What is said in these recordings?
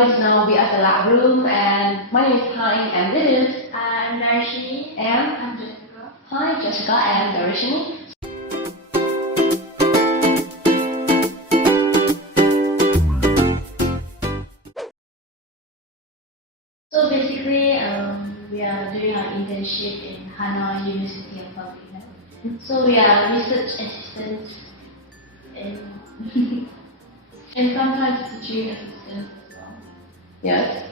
guys, now we are at the lab room and my name is Hani and this is I'm Darshini and I'm Jessica. Hi Jessica and Darshini. So basically, we are doing our internship in Hanoi University of Polytecnic. So we are research assistants and sometimes teaching assistants as well. Yes.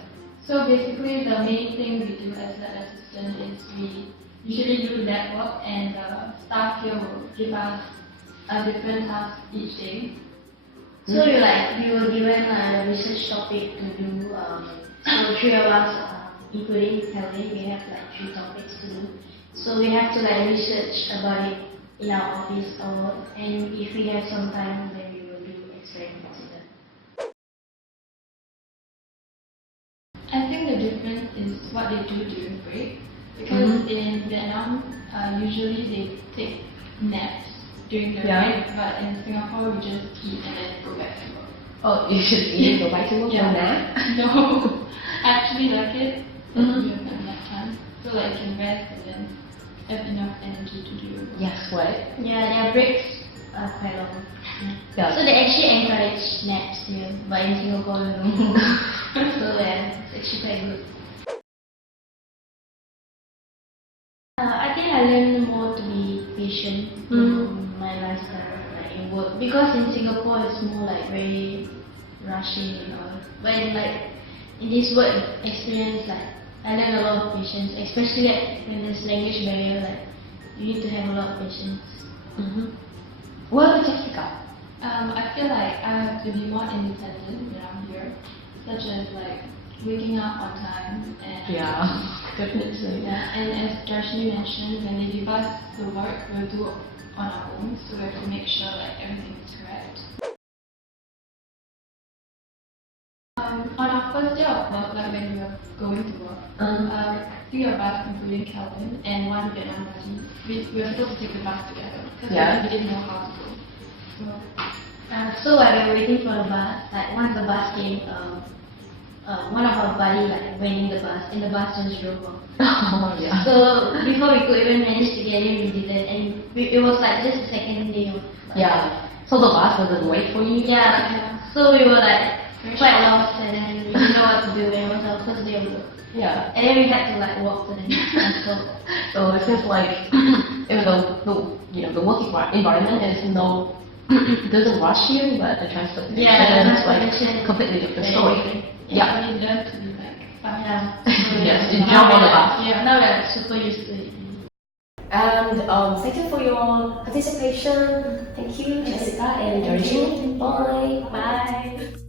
So basically, the main thing we do as an assistant is we usually do lab work, and the staff here will give us a different task each day. So we were given a research topic to do. So three of us, including Kelly, we have like 3 topics to do. So we have to research about it in our office, and if we have some time, then we will do experiments with it. I think the difference is what they do during break, because in Vietnam, usually they take naps during their break, but in Singapore we just eat and then go back to work. Oh, you should eat and go back to work for nap? No, I actually like it. We have enough time, so like you can rest and then have enough energy to do your work. Yes, what? Yeah, their breaks are quite long. Yeah. So they actually encourage naps here, but in Singapore, no. So yeah, it's actually quite good. I think I learned more to be patient in my lifestyle, like in work, because in Singapore it's more like very rushy and all. But in this work experience, like I learned a lot of patience, especially when there's language barrier. Like you need to have a lot of patience. What about Jessica? I feel like I have to be more independent around here, such as like waking up on time and Definitely. and as Darshini mentioned, when they give us the work, we'll do it on our own, so we have to make sure like everything is correct. On our first day of work, like when we were going to work, 3 of us, including Calvin and 1 Vietnam buddy, we were supposed to take the bus together because we didn't know how to go. So while we were waiting for the bus, like once the bus came, one of our buddy like went in the bus and the bus just drove off. So before we could even manage to get in, we didn't, and it was like just the second day of So the bus doesn't wait for you? So we were like quite lost and then we didn't know what to do, and it was our first day of work. And then we had to like walk to the next bus stop. So it seems like even though the work environment is it doesn't rush you, but the transportation is like completely different story. We learned to be like fast. Yes, you jump on the bus. Now we're super used to it. And thank you for your participation. Thank you, Jessica and Darshini. Bye. Bye.